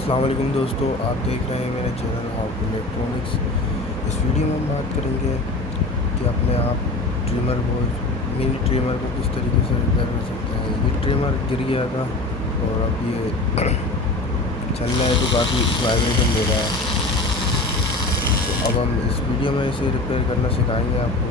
अस्सलाम वालेकुम दोस्तों, आप देख रहे हैं मेरे चैनल हाउ टू इलेक्ट्रॉनिक्स। इस वीडियो में हम बात करेंगे कि अपने आप ट्रिमर को मिनी ट्रिमर को किस तरीके से रिपेयर कर सकते हैं। ये ट्रिमर गिर गया था और अब ये चल रहा है तो काफ़ी वाइब्रेशन दे रहा है। तो अब हम इस वीडियो में इसे रिपेयर करना सिखाएंगे आपको।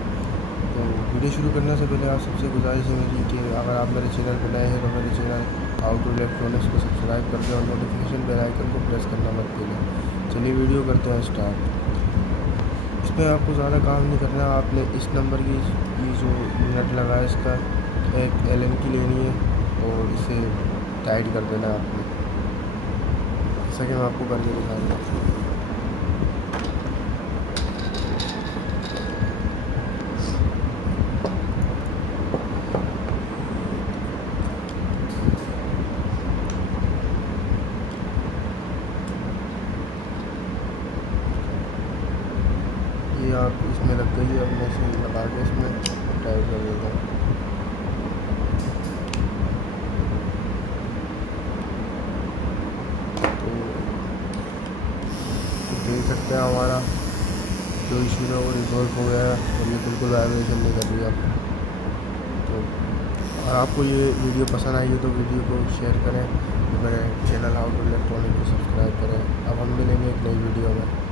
तो वीडियो शुरू करने से पहले आप सबसे गुजारिश है मेरी कि अगर आप मेरे चैनल पर नए हैं तो मेरे चैनल हाउ टू इलेक्ट्रॉनिक्स को सब्सक्राइब कर दें और नोटिफिकेशन बेल आइकन को प्रेस करना मत भूलें। चलिए वीडियो करते हैं स्टार्ट। इसमें आपको ज़्यादा काम नहीं करना है। आपने इस नंबर की ये जो नट लगा है इसका एक एलन की लेनी है और इसे टाइट कर देना है आपने, जैसा कि मैं आपको करके दिखाऊंगा। ये आप इसमें लग गई है, अब मैं इसे लगा के इसमें टाइट कर देता हूँ। तो देख सकते हैं हमारा जो इशू है वो रिजॉल्व हो गया है और ये बिल्कुल वाइब्रेशन नहीं कर रही है अब। तो अगर आपको ये वीडियो पसंद आई हो तो वीडियो को शेयर करें, मेरे चैनल हाउ टू इलेक्ट्रॉनिक को सब्सक्राइब करें। अब हम मिलेंगे एक नई वीडियो में।